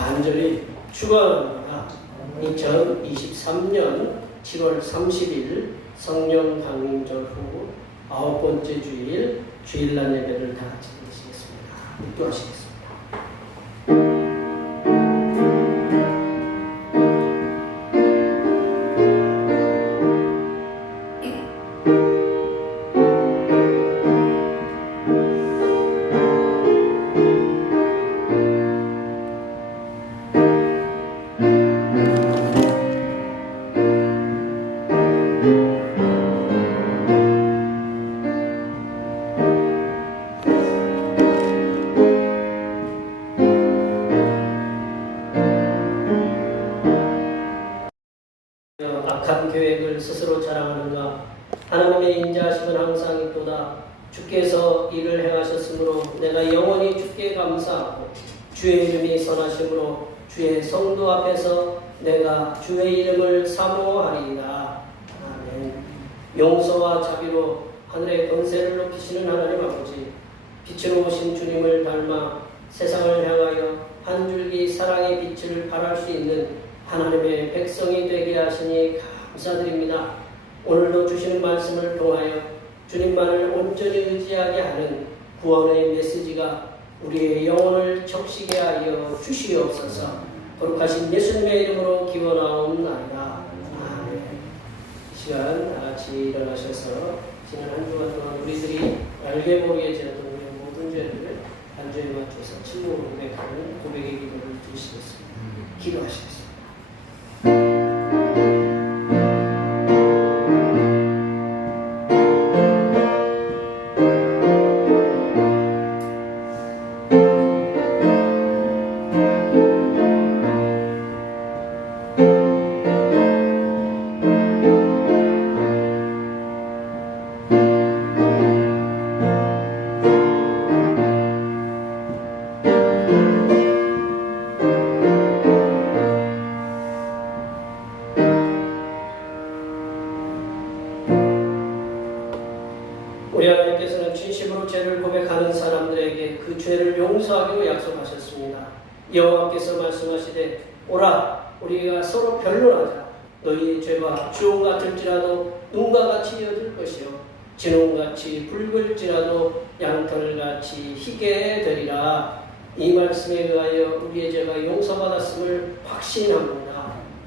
간절히 축원합니다. 2023년 7월 30일 성령 강림절 후 9번째 주일 주일날 예배를 다 같이 드리시겠습니다. 기도하시겠습니다. 악한 계획을 스스로 자랑하는가? 하나님의 인자하심은 항상 있도다. 주께서 이를 행하셨으므로 내가 영원히 주께 감사하고 주의 이름이 선하심으로 주의 성도 앞에서 내가 주의 이름을 사모하리이다. 아멘. 용서와 자비로 하늘의 권세를 높이시는 하나님 아버지, 빛으로 오신 주님을 닮아 세상을 향하여 한 줄기 사랑의 빛을 발할 수 있는 하나님의 백성이 되게 하시니 감사드립니다. 오늘도 주시는 말씀을 통하여 주님만을 온전히 의지하게 하는 구원의 메시지가 우리의 영혼을 적시게 하여 주시옵소서. 거룩하신 예수님의 이름으로 기원하옵나이다. 아멘. 이 시간 다같이 일어나셔서 지난 한 주간 동안 우리들이 알게 모르게 지었던 우리의 모든 죄를 단죄에 맞춰서 침묵으로 고백하는 고백의 기도를 드리시겠습니다. 기도하시겠습니다. 우리 하나님께서는 진심으로 죄를 고백하는 사람들에게 그 죄를 용서하기로 약속하셨습니다. 여호와께서 말씀하시되 오라 우리가 서로 변론하자. 너희의 죄가 주홍 같을지라도 눈과 같이 이어질 것이요 진홍같이 붉을지라도 양털같이 희게 되리라. 이 말씀에 의하여 우리의 죄가 용서받았음을 확신합니다.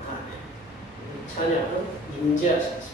아멘. 찬양 임재하셨습니다.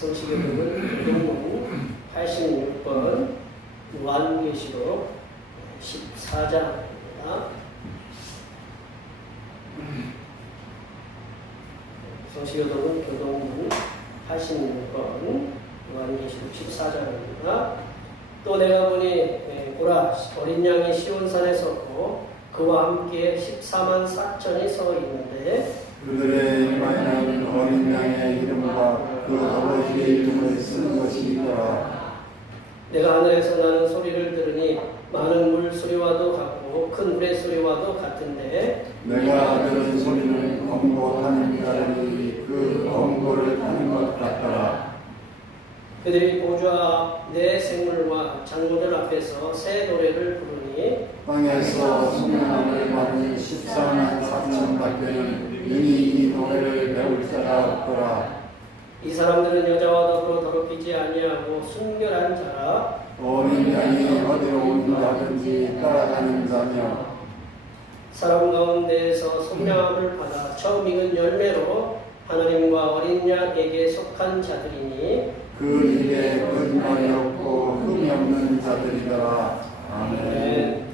성시교독은 교동문 86번 요한계시록 14장입니다. 성시교독은 교동문 하시는 건 요한계시록 14장입니다. 또 내가 보니 보라 어린 양이 시온산에 섰고 그와 함께 14만 4천이 서 있는데 그들의 이마에는 어린 양의 이름과 그 아버지의 이름을 쓴 것이 있더라. 내가 하늘에서 나는 소리를 들으니 많은 물 소리와도 같고 큰 물의 소리와도 같은데 내가 들은 소리는 검고 타는 자들이 그 검고를 타는 것 같더라. 그들이 보좌 내 생물과 장로들 앞에서 새 노래를 부르니 땅에서 성령을 받은 14만 4천 밖에는 이미 이 노래를 배울 자가 없더라. 이 사람들은 여자와 더불어 더럽히지 아니하고 순결한 자라 어린 양이 어디로 온다든지 따라가는 자며 사람 가운데에서 성령함을 받아 처음 익은 열매로 하나님과 어린 양에게 속한 자들이니 그 입에 거짓말이 없고 흠이 없는 자들이더라. 아멘.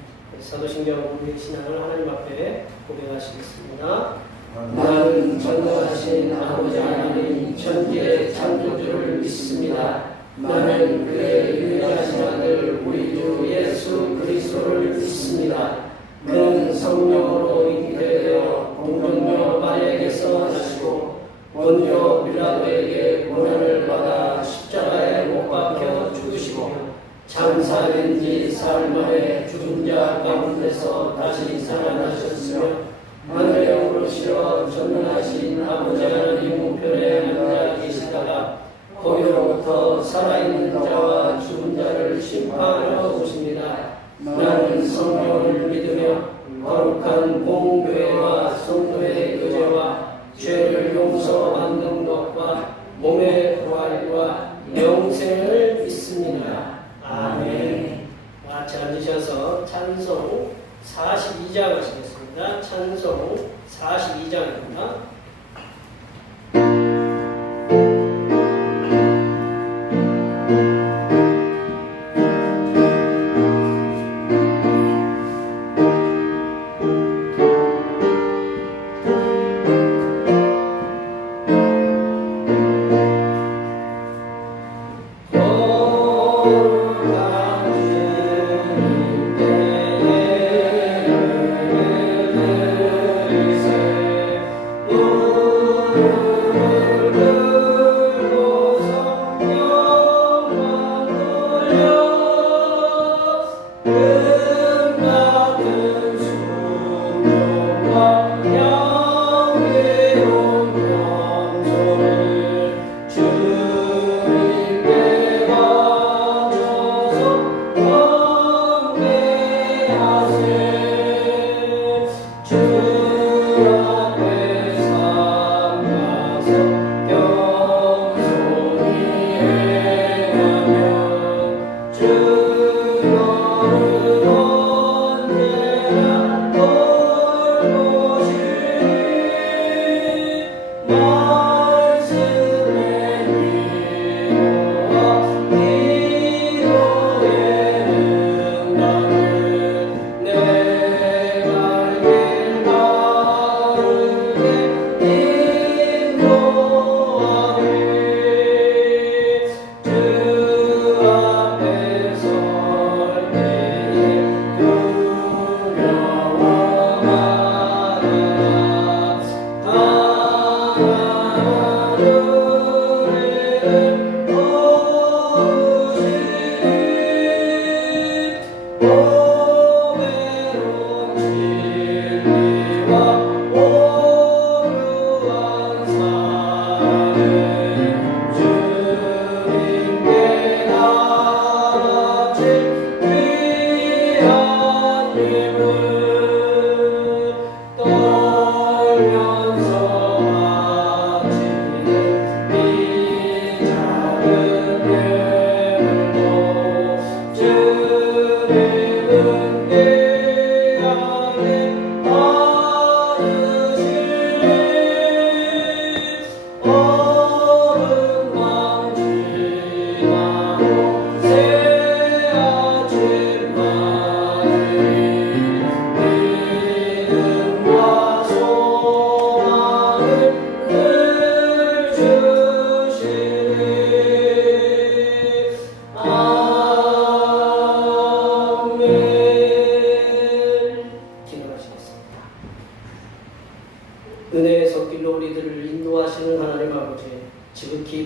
사도신경 우리의 신앙을 하나님 앞에 고백하시겠습니다. 나는 전능하신 아버지 하나님 천지의 창조주를 믿습니다. 나는 그의 유일하신 아들 우리 주 예수 그리스도를 믿습니다. 그는 성령으로 잉태되어 공동묘 마리아에게서 나시고 본교 빌라도에게 고난을 받아 십자가에 못 박혀 죽으시고 장사된 지 사흘 만에 죽은 자 가운데서 다시 살아나셨으며 하늘에 오르시어 전능하신 아버지 하나님 우편에 앉아 계시다가 거기로부터 살아있는 자와 죽은 자를 심판하러 오십니다. 나는 성령을 믿으며 거룩한 공교회와 성도의 교제와 죄를 용서받는 것과 몸의 부활과 영생을 믿습니다. 아멘. 같이 앉으셔서 찬송 42장 하시겠습니다. 찬송 42장입니다.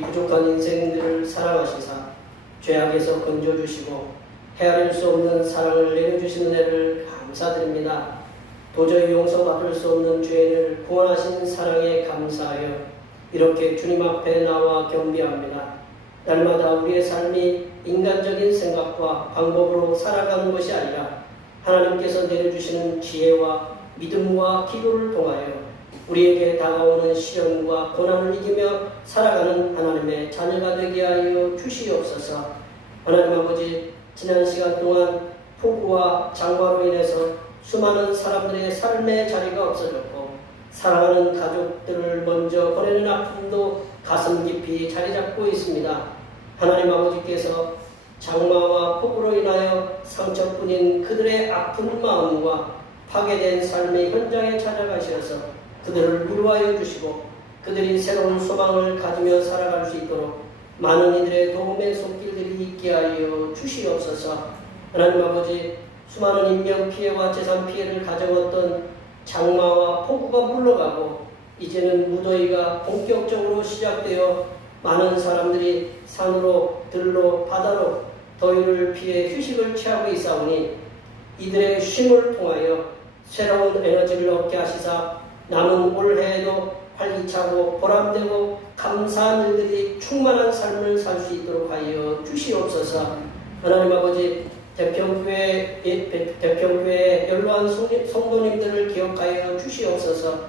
우리 부족한 인생들을 사랑하시사 죄악에서 건져주시고 헤아릴 수 없는 사랑을 내려주시는 은혜를 감사드립니다. 도저히 용서받을 수 없는 죄를 구원하신 사랑에 감사하여 이렇게 주님 앞에 나와 경배합니다. 날마다 우리의 삶이 인간적인 생각과 방법으로 살아가는 것이 아니라 하나님께서 내려주시는 지혜와 믿음과 기도를 통하여 우리에게 다가오는 시련과 고난을 이기며 살아가는 하나님의 자녀가 되게 하여 주시옵소서. 하나님 아버지, 지난 시간 동안 폭우와 장마로 인해서 수많은 사람들의 삶의 자리가 없어졌고 사랑하는 가족들을 먼저 보내는 아픔도 가슴 깊이 자리 잡고 있습니다. 하나님 아버지께서 장마와 폭우로 인하여 상처뿐인 그들의 아픈 마음과 파괴된 삶의 현장에 찾아가셔서 그들을 위로하여 주시고 그들이 새로운 소망을 가지며 살아갈 수 있도록 많은 이들의 도움의 손길들이 있게 하여 주시옵소서. 하나님 아버지, 수많은 인명피해와 재산피해를 가져왔던 장마와 폭우가 물러가고 이제는 무더위가 본격적으로 시작되어 많은 사람들이 산으로 들로 바다로 더위를 피해 휴식을 취하고 있사오니 이들의 쉼을 통하여 새로운 에너지를 얻게 하시사 남은 올해에도 활기차고 보람되고 감사한 일들이 충만한 삶을 살 수 있도록 하여 주시옵소서. 하나님 아버지, 대평교회 연로한 성도님들을 기억하여 주시옵소서.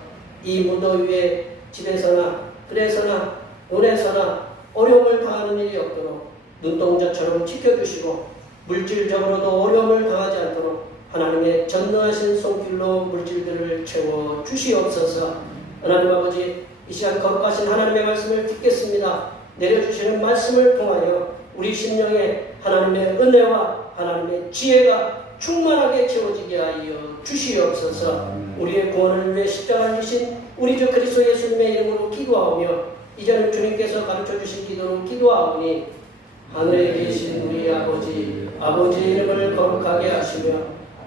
이 무더위에 집에서나 들에서나 논에서나 어려움을 당하는 일이 없도록 눈동자처럼 지켜주시고 물질적으로도 어려움을 당하지 않도록 하나님의 전능하신 손길로 물질들을 채워 주시옵소서. 하나님 아버지, 이 시간 거룩하신 하나님의 말씀을 듣겠습니다. 내려주시는 말씀을 통하여 우리 심령에 하나님의 은혜와 하나님의 지혜가 충만하게 채워지게 하여 주시옵소서. 우리의 구원을 위해 십자가를 지신 우리 주 그리스도 예수님의 이름으로 기도하오며 이전에 주님께서 가르쳐 주신 기도로 기도하오니 하늘에 계신 우리 아버지, 아버지의 이름을 거룩하게 하시며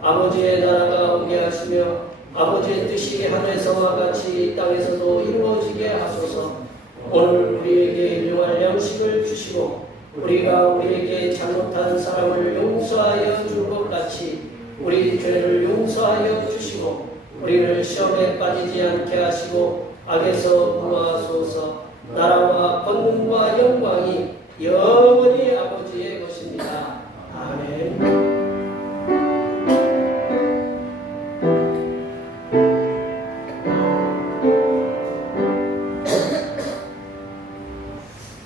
아버지의 나라가 오게 하시며 아버지의 뜻이 하늘에서와 같이 이 땅에서도 이루어지게 하소서. 오늘 우리에게 일용할 양식을 주시고 우리가 우리에게 잘못한 사람을 용서하여 준 것 같이 우리 죄를 용서하여 주시고 우리를 시험에 빠지지 않게 하시고 악에서 구하소서. 나라와 권능과 영광이 영원히 아버지의 것입니다. 아멘.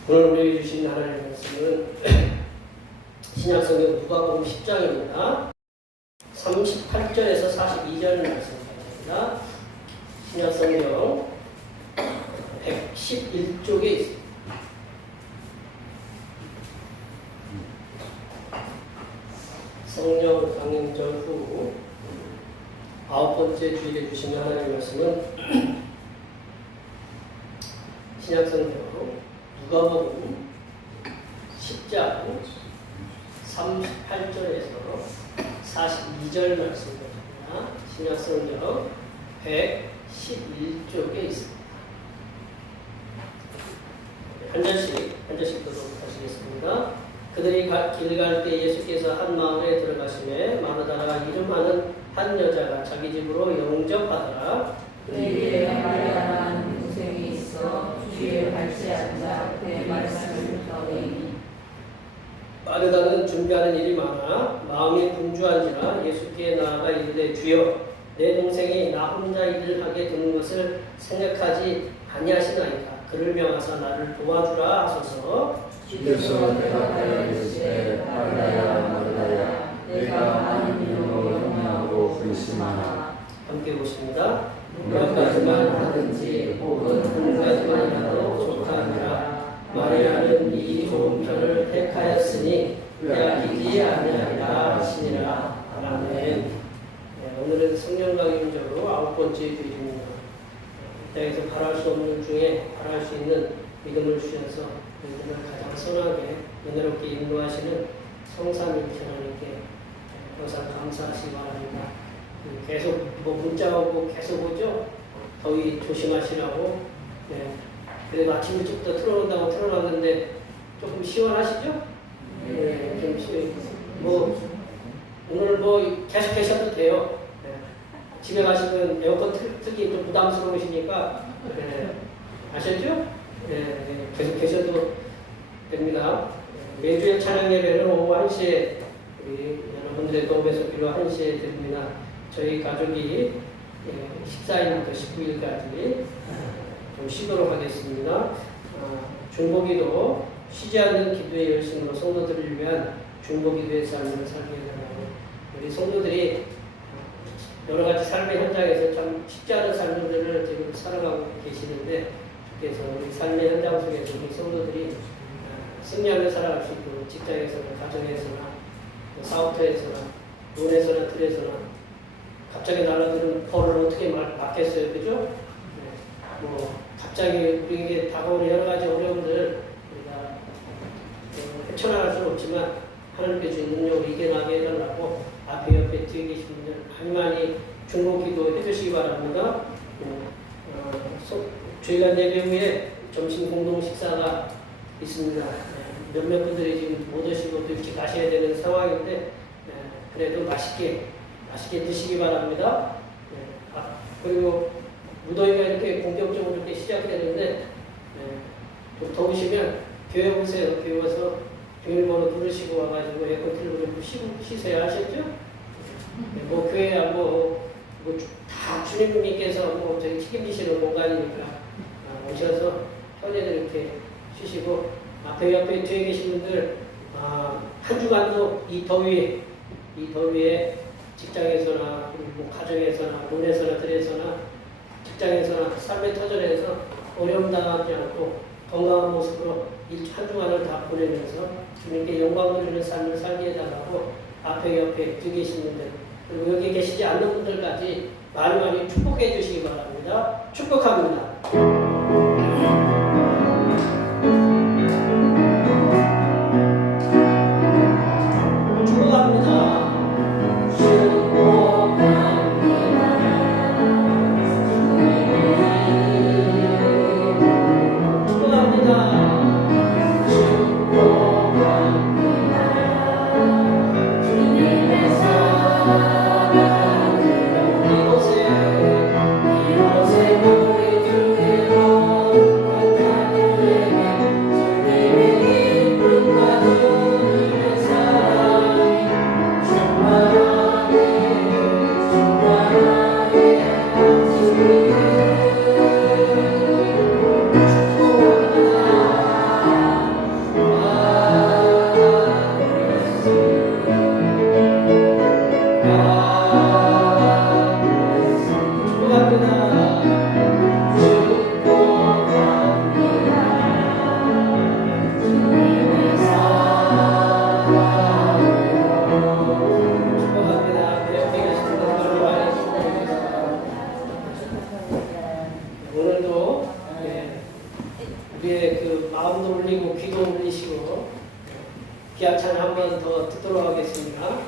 오늘 우리에게 주신 하나님의 말씀은 신약성경 누가복음 10장입니다. 38절에서 42절 말씀입니다. 신약성경 111쪽에 있습니다. 성령 강림절 후 9번째 주일에 주신 하나님의 말씀은 신약성경 누가복음 10장 38절에서 42절 말씀입니다. 신약성경 111쪽에 있습니다. 한 절씩 듣도록 하시겠습니다. 그들이 길 갈 때 예수께서 한 마을에 들어가시매 마르다라 이름하는 한 여자가 자기 집으로 영접하더라. 그에게 마리아라는 동생이 있어 주의 발치에 앉아 그의 말씀을 들으니 마르다는 준비하는 일이 많아 마음이 분주한지라 예수께 나아가 이르되 주여 내 동생이 나 혼자 일을 하게 되는 것을 생각하지 아니하시나이까. 그를 명하사 나를 도와주라 하소서. 주께서 대답하여 이르시되 마르다야 마르다야 내가 많은 일로 염려하고 근심하나 함께 보십니다. 몇 가지만 하든지 혹은 한 가지만이라도 족하니라. 마리아는 이 좋은 편을 택하였으니 빼앗기지 아니하리라 하시니라. 아멘. 네, 오늘은 성령 강림절로 9번째 주일입니다. 이 땅에서 바랄 수 없는 중에 바랄 수 있는 믿음을 주셔서 우리들을 가장 선하게 은혜롭게 인도하시는 성삼일체 하나님께 항상 감사하시기 바랍니다. 계속 문자 오고 계속 오죠. 더위 조심하시라고 그래도 아침 일찍부터 틀어놓는다고 틀어놨는데 조금 시원하시죠? 네, 좀 뭐 오늘 뭐 계속 계셔도 돼요. 네. 집에 가시면 에어컨 틀기 좀 부담스러우시니까 네. 아셨죠? 네, 계속 계셔도 됩니다. 매주의 찬양 예배는 오후 1시에 우리 여러분들의 도움에서 필요한 1시에 드립니다. 저희 가족이 14일부터 19일까지 좀 쉬도록 하겠습니다. 중보기도 쉬지 않는 기도의 열심으로 성도들을 위한 중보기도의 삶을 살게 해달라고 우리 성도들이 여러 가지 삶의 현장에서 참 쉽지 않은 삶들을 지금 살아가고 계시는데 그래서 우리 삶의 현장 속에서 우리 성도들이 승리하며 살아갈 수 있도록 직장에서나 가정에서나 사업터에서나 논에서나 틀에서나 갑자기 날아드는 벌을 어떻게 막겠어요, 그죠? 네. 뭐 갑자기 우리에게 다가오는 여러 가지 어려움들 우리가 헤쳐나갈 수는 없지만 하나님께 주신 능력을 이겨나게 해달라고 앞에 옆에 뒤에 계신 분들 많이 중보기도 해주시기 바랍니다. 저희가 예배 후에 점심 공동 식사가 있습니다. 몇몇 분들이 지금 못 오시고 또 일찍 가셔야 되는 상황인데 그래도 맛있게 드시기 바랍니다. 그리고 무더위가 이렇게 본격적으로 이렇게 시작되는데 좀 더우시면 교회 오세요. 교회 와서 비밀번호 부르시고 와가지고 에어컨 틀고 쉬세요. 아셨죠? 뭐 교회야 다 주님께서 뭐 저희 책임지시는 공간이니까 오셔서 편히들 이렇게 쉬시고 앞에 옆에 뒤에 계신 분들 한 주간도 이 더위에 직장에서나 그리고 가정에서나 논에서나 들에서나 직장에서나 삶의 터전에서 어려움 당하지 않고 건강한 모습으로 한 주간을 다 보내면서 주님께 영광 돌리는 삶을 살게 해달라고 앞에 옆에 뒤에 계신 분들 그리고 여기 계시지 않는 분들까지 많이 축복해 주시기 바랍니다. 축복합니다. 오늘도 우리의 그 마음도 울리고 귀도 울리시고 귀한 찬양 한 번 더 듣도록 하겠습니다.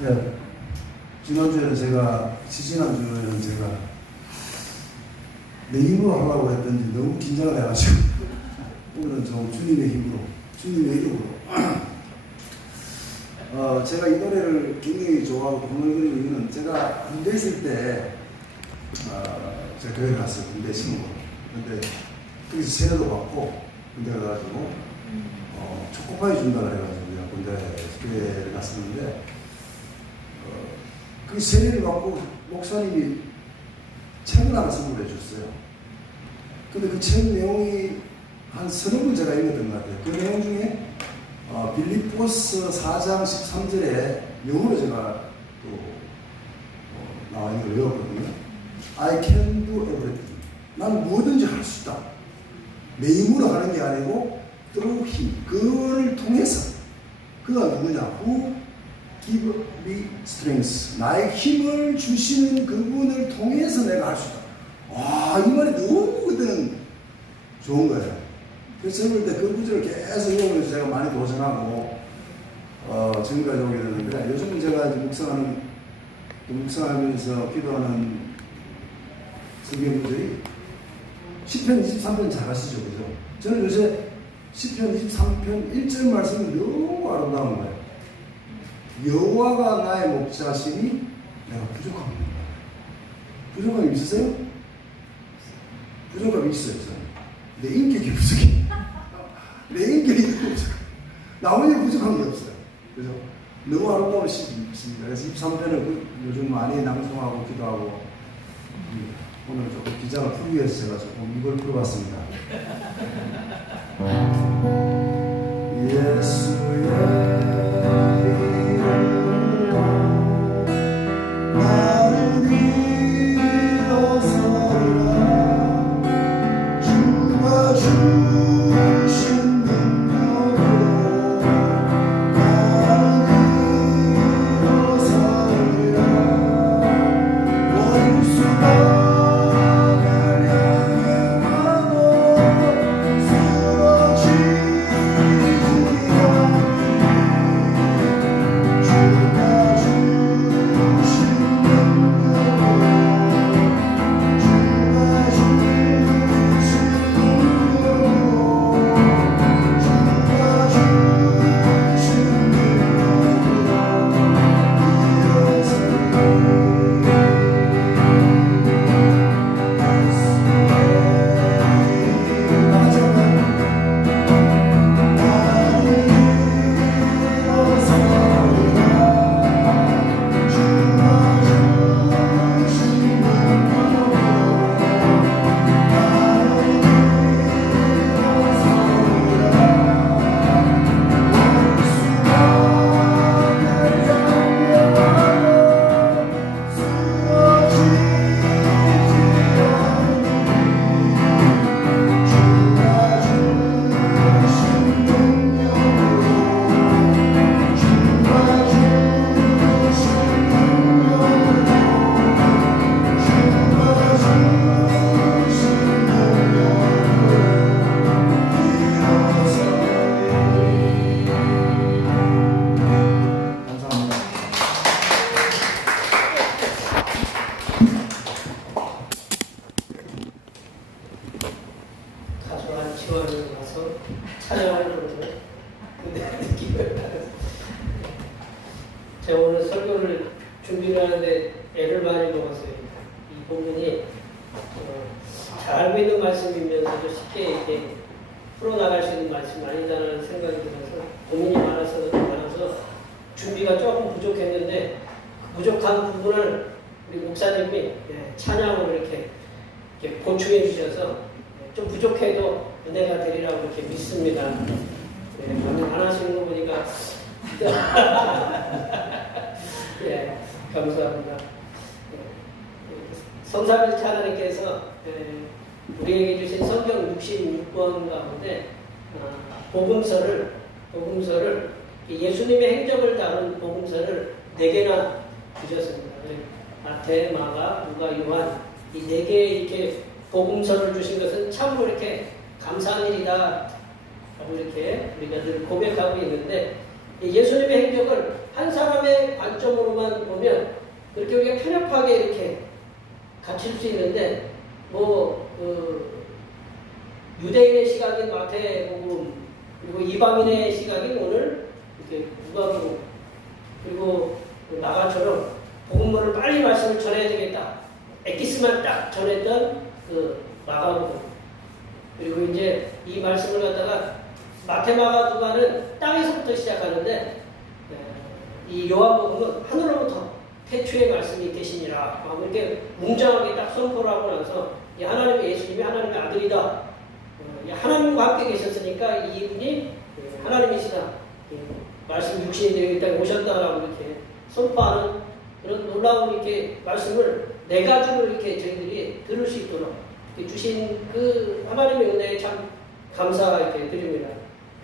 네, 지난주에는 지지난주에는 제가 내 힘으로 하려고 했더니 너무 긴장을 해가지고 오늘은 좀 주님의 힘으로, 주님의 이름으로 제가 이 노래를 굉장히 좋아하고 흥얼거리는 이유는 제가 군대 있을 때 제가 교회 갔어요. 군대 신고. 근데 거기서 세례도 받고 군대 가가지고 초코파이 준다 그래가지고 군대 교회를 갔었는데 그 세례를 받고 목사님이 책을 하나 선물해 줬어요. 근데 그 책 내용이 한 서너 번 제가 읽었던 것 같아요. 그 내용 중에 빌립보서 4장 13절에 영어로 제가 또 나와 있는 걸 외웠거든요. I can do everything. 난 뭐든지 할 수 있다. 내 힘으로 하는 게 아니고 through him. 그거를 통해서 그가 누구냐? Who give me strength. 나의 힘을 주시는 그분을 통해서 내가 할 수 있다. 와, 이 말이 너무 그때는 좋은 거예요. 그래서 볼 때 그 구절을 계속 읽으면서 제가 많이 도전하고 지금까지 오게 됐는데, 요즘은 제가 이제 묵상하면서 기도하는 성경들이 시편 23편 잘 아시죠? 그죠? 저는 요새 시편 23편 1절 말씀이 너무 아름다운 거예요. 여호와가 나의 목자시니 내가 부족합니다. 부족함이 있으세요? 부족함이 있어요. 저는. 내 인격이 부족해. 내 인격이 부족해. 나머지 부족한 게 없어요. 그래서 너무 아름다운 시입니다. 그래서 23편을 요즘 많이 낭송하고 기도하고, 오늘 조금 기장을 풀기 위해서 제가 조금 이걸 풀어봤습니다. 예수의 나를 일어서라. 주가 주신 능력으로 나를 일어서라. 원수가 제가 오늘 설교를 준비를 하는데 애를 많이 먹었어요. 이 부분이 잘 알고 있는 말씀이면서도 쉽게 이렇게 풀어나갈 수 있는 말씀이 아니다라는 생각이 들어서 고민이 많아서 준비가 조금 부족했는데 그 부족한 부분을 우리 목사님이 찬양으로 이렇게 보충해 주셔서 좀 부족해도 은혜가 되리라고 이렇게 믿습니다. 반응 안 하시는 거 보니까 예, 감사합니다. 성삼일체 하나님께서 우리에게 주신 성경 66권 가운데 복음서를 예수님의 행적을 다룬 복음서를 4개나 주셨습니다. 마태, 마가, 누가, 요한 이 4개 이렇게 복음서를 주신 것은 참으로 이렇게 감사한 일이다 라고 이렇게 우리가 늘 고백하고 있는데, 예수님의 행적을 한 사람의 관점으로만 보면 그렇게 우리가 편협하게 이렇게 갇힐 수 있는데, 유대인의 시각인 마태복음, 그리고 이방인의 시각인 오늘 이렇게 누가복음, 그리고 나가처럼 복음을 빨리 말씀을 전해야 되겠다, 엑기스만 딱 전했던 그 마가복음, 그리고 이제 이 말씀을 갖다가 마태, 마가, 누가는 땅에서부터 시작하는데 이 요한복음은 하늘로부터 태초의 말씀이 되시니라. 이렇게 웅장하게 딱 선포를 하고 나서 이 하나님의 예수님이 하나님의 아들이다. 하나님과 함께 계셨으니까 이분이 하나님이시다. 말씀 육신이 되어 이 땅에 오셨다라고 이렇게 선포하는 그런 놀라운 이렇게 말씀을 네 가지로 이렇게 저희들이 들을 수 있도록 주신 그 하나님의 은혜에 참 감사하게 드립니다.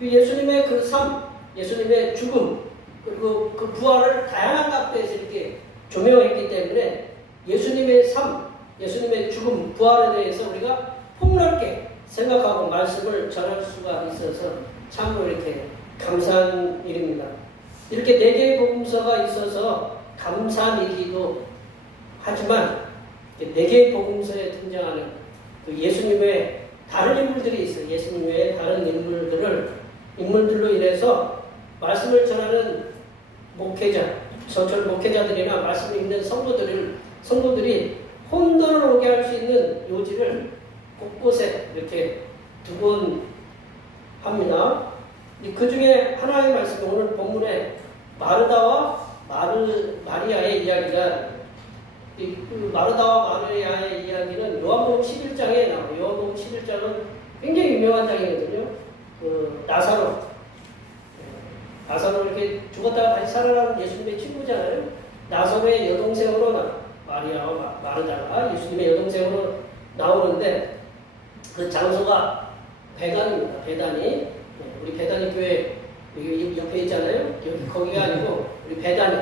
예수님의 그 삶, 예수님의 죽음, 그리고 그 부활을 다양한 각도에서 이렇게 조명했기 때문에 예수님의 삶, 예수님의 죽음, 부활에 대해서 우리가 폭넓게 생각하고 말씀을 전할 수가 있어서 참으로 이렇게 감사한 일입니다. 이렇게 네 개의 복음서가 있어서 감사한 일이기도 하지만 네 개의 복음서에 등장하는 그 예수님의 다른 인물들이 있어요. 예수님의 다른 인물들로 인해서 말씀을 전하는 목회자, 저철 목회자들이나 말씀을 읽는 성도들이 혼돈을 오게 할 수 있는 요지를 곳곳에 이렇게 두곤 합니다. 그 중에 하나의 말씀이 오늘 본문에 마르다와 마리아의 이야기가 그 마르다와 마리아의 이야기는 요한복음 11장에 나와요. 요한복음 11장은 굉장히 유명한 장이거든요. 그 나사로 이렇게 죽었다가 다시 살아나는 예수님의 친구잖아요. 나사로의 여동생으로 마리아와 마르다가 예수님의 여동생으로 나오는데 그 장소가 배단입니다. 배단이 우리 배단이 교회 여기 옆에 있잖아요. 여기 거기가 아니고 우리 배단이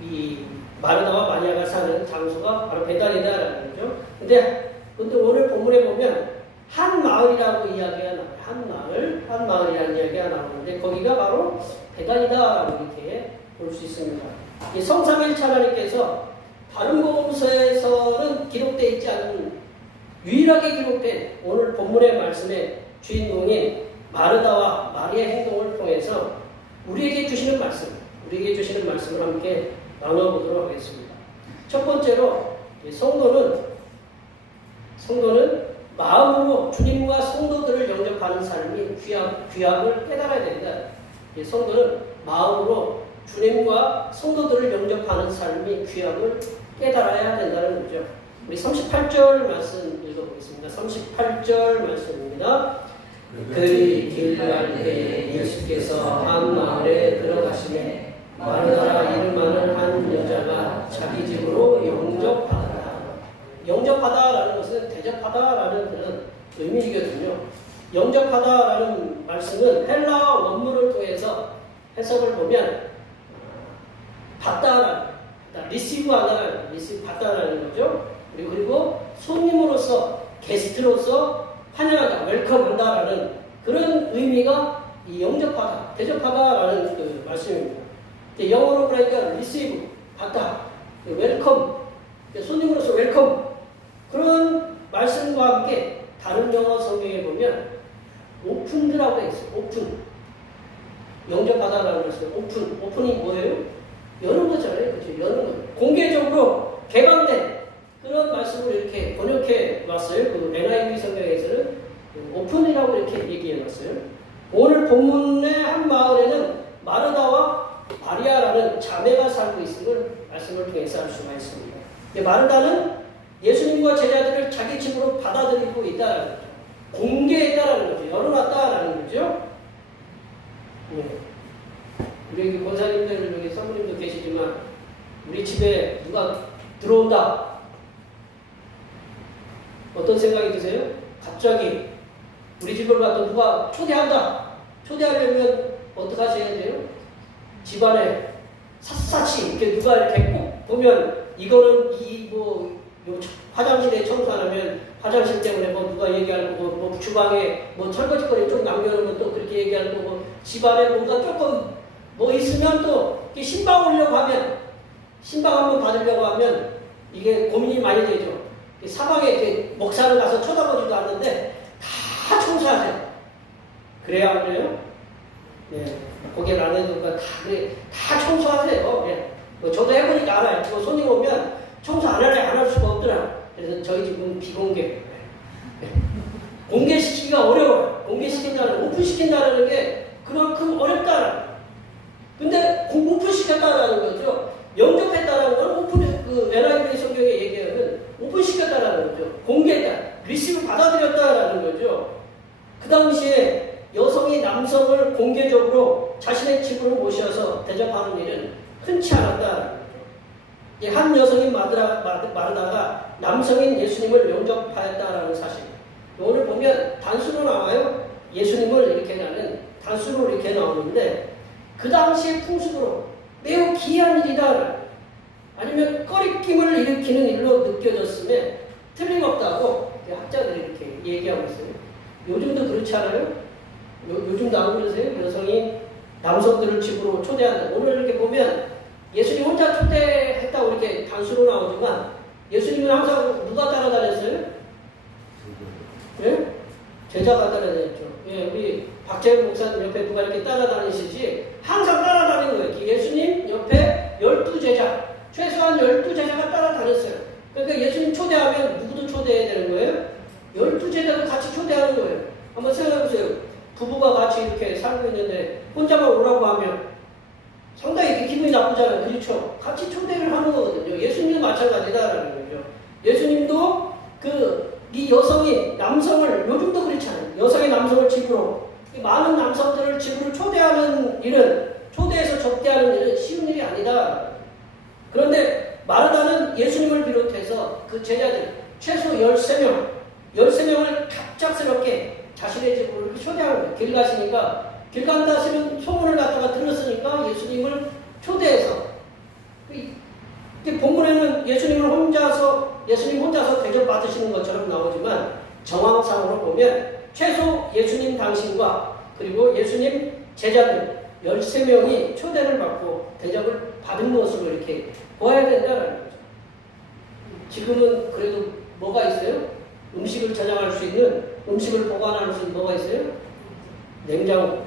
이 마르다와 마리아가 사는 장소가 바로 배단이다라는 거죠. 근데 오늘 본문에 보면 한 마을이라고 이야기가 나와요. 한 마을이라는 이야기가 나오는데 거기가 바로 배단이다라고 이렇게 볼 수 있습니다. 이 성삼일체 하나님께서 다른 복음서에서는 기록되어 있지 않은 유일하게 기록된 오늘 본문의 말씀의 주인공인 마르다와 마리아의 행동을 통해서 우리에게 주시는 말씀을 함께 나눠보도록 하겠습니다. 첫 번째로 성도는 마음으로 주님과 성도들을 영접하는 삶이 귀함을 깨달아야 된다. 성도는 마음으로 주님과 성도들을 영접하는 삶이 귀함을 깨달아야 된다는 거죠. 우리 38절 말씀 읽어보겠습니다. 38절 말씀입니다. 그들이 길 갈 때에 예수께서 한 마을에 들어가시매 마르다라 이름하는 한 여자가 자기 집으로 영접하다라는 것은 대접하다라는 그런 의미이거든요. 영접하다라는 말씀은 헬라어 원문을 통해서 해석을 보면 받다라는 거죠. 그리고 손님으로서 게스트로서 환영하다, 웰컴한다라는 그런 의미가 이 영접하다, 대접하다라는 그 말씀입니다. 영어로 그러니까 receive, 받다, 웰컴, 손님으로서 웰컴 그런 말씀과 함께 다른 영어 성경에 보면 오픈드라고 되어 있어요. 오픈. 영접하다라는 말씀. 오픈이 뭐예요? 여는 거잖아요. 그렇죠? 여는 거. 공개적으로 개방된 그런 말씀을 이렇게 번역해 놨어요. 그 NIV 성경에서는 오픈이라고 이렇게 얘기해 놨어요. 오늘 본문의 한 마을에는 마르다와 마리아라는 자매가 살고 있음을 말씀을 통해서 알 수가 있습니다. 마르다는 예수님과 제자들을 자기 집으로 받아들이고 있다라는 거죠. 공개했다라는 거죠. 열어놨다라는 거죠. 네. 우리 권사님들 여기 사모님도 계시지만 우리 집에 누가 들어온다. 어떤 생각이 드세요? 갑자기 우리 집을 가도 누가 초대한다. 초대하려면 어떻게 하셔야 돼요? 집안에 샅샅이 이렇게 누가 이렇게 꼭 보면 이거는 화장실에 청소 안 하면 화장실 때문에 누가 얘기할 거고 주방에 설거지거리 좀 남겨놓으면 또 그렇게 얘기할 거고 집안에 뭔가 조금 있으면 또 신방 오려고 하면 신방 한번 받으려고 하면 이게 고민이 많이 되죠. 사방에 이렇게 목사를 가서 쳐다보지도 않는데 다 청소하세요. 그래요, 안 그래요? 네. 고개를 안 해도 다 청소하세요. 네. 저도 해보니까 알아요. 손님 오면 청소 안 할 수가 없더라. 그래서 저희 집은 비공개. 네. 공개시키기가 어려워요. 오픈시킨다는 게 그만큼 어렵다는. 근데 오픈시켰다라는 거죠. 영접했다라는 건 오픈, 그 NIV 성경에 얘기하면 오픈시켰다라는 거죠. 공개했다. 리시브 받아들였다라는 거죠. 그 당시에 여성이 남성을 공개적으로 자신의 집으로 모셔서 대접하는 일은 흔치 않았다라는 거죠. 한 여성인 마르다가 남성인 예수님을 영접하였다라는 사실. 오늘 보면 단수로 나와요. 예수님을 이렇게 하는 단수로 이렇게 나오는데 그 당시의 풍습으로 매우 귀한 일이다. 아니면 꺼리낌을 일으키는 일로 느껴졌음에 틀림없다고 학자들이 이렇게 얘기하고 있어요. 요즘도 그렇지 않아요? 요즘도 안 그러세요? 여성이 남성들을 집으로 초대한다. 오늘 이렇게 보면 예수님 혼자 초대했다고 이렇게 단수로 나오지만 예수님은 항상 누가 따라다녔어요? 예? 제자가 따라다녔죠. 예, 우리 박재현 목사님 옆에 누가 이렇게 따라다니시지 항상 따라다니는 거예요. 예수님 옆에 12제자, 최소한 12제자가 따라다녔어요. 그러니까 예수님 초대하면 누구도 초대해야 되는 거예요? 12제자도 같이 초대하는 거예요. 한번 생각해보세요. 부부가 같이 이렇게 살고 있는데 혼자만 오라고 하면 상당히 이렇게 기분이 나쁘잖아요. 그렇죠? 같이 초대를 하는 거거든요. 예수님도 마찬가지다라는 거죠. 예수님도 이 여성이 남성을, 요즘도 그렇지 않아요. 여성이 남성을 집으로, 많은 남성들을 집으로 초대하는 일은, 초대해서 접대하는 일은 쉬운 일이 아니다. 그런데 마르다는 예수님을 비롯해서 그 제자들, 최소 13명을 갑작스럽게 자신의 집으로 이렇게 초대하는 거예요. 길 가시니까, 길 간다 하시는 소문을 갖다가 들었으니까 예수님을 초대해서, 이게 본문에는 예수님 혼자서 대접받으시는 것처럼 나오지만 정황상으로 보면 최소 예수님 당신과 그리고 예수님 제자들 13명이 초대를 받고 대접을 받은 모습을 이렇게 보아야 된다는 거죠. 지금은 그래도 뭐가 있어요? 음식을 저장할 수 있는, 음식을 보관할 수 있는 뭐가 있어요? 냉장고.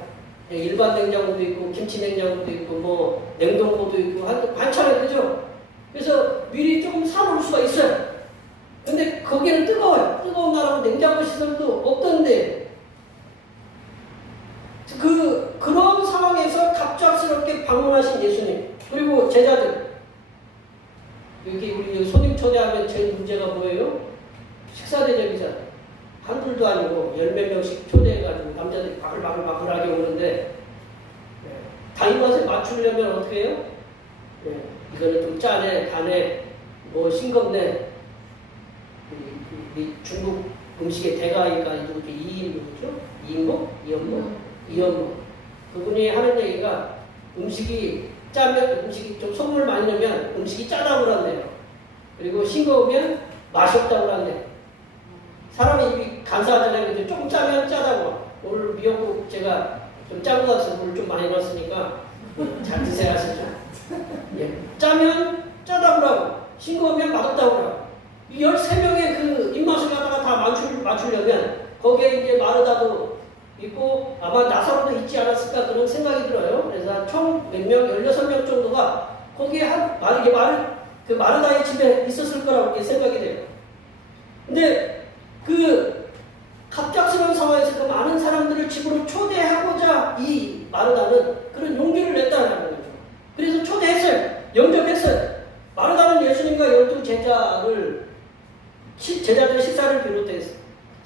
일반 냉장고도 있고 김치 냉장고도 있고 뭐 냉동고도 있고 많잖아요. 그죠? 그래서 미리 조금 사놓을 수가 있어요. 근데 거기는 뜨거워요. 뜨거운 나라고 냉장고 시설도 없던데 그런 상황에서 갑작스럽게 방문하신 예수님 그리고 제자들 여기 우리 손님 초대하면 제일 문제가 뭐예요? 식사 대접이잖아요. 한둘도 아니고 10몇 명씩 초대해가지고 남자들이 바글바글하게 오는데 단맛에 맞추려면 어떻게 해요? 이거는 좀 짜네, 가네, 뭐 싱겁네. 중국 음식의 대가니까 누구죠? 이연모. 그분이 하는 얘기가 음식이 짜면 음식이 좀 소금을 많이 넣으면 음식이 짜다고 그러네요. 그리고 싱거우면 맛이 없다고 그러네요. 사람이 입이 간사하잖아요. 조금 짜면 짜다고. 오늘 미역국 제가 좀 짠 것 같아서 물 좀 많이 넣었으니까 잘 드세요 하시죠. 예. 짜면 짜다고 하고 싱거우면 맛없다고 하고 이 13명의 그 입맛을 갖다가 다 맞추려면 거기에 이제 마르다도 있고 아마 나사로도 있지 않았을까 그런 생각이 들어요. 그래서 한 총 몇 명, 16명 정도가 거기에 마르다의 집에 있었을 거라고 이렇게 생각이 돼요. 근데 그 갑작스러운 상황에서 그 많은 사람들을 집으로 초대하고자 이 마르다는 그런 용기를 냈다는 거죠. 그래서 초대했어요. 영접했어요. 마르다는 예수님과 12제자들 식사를 비롯해서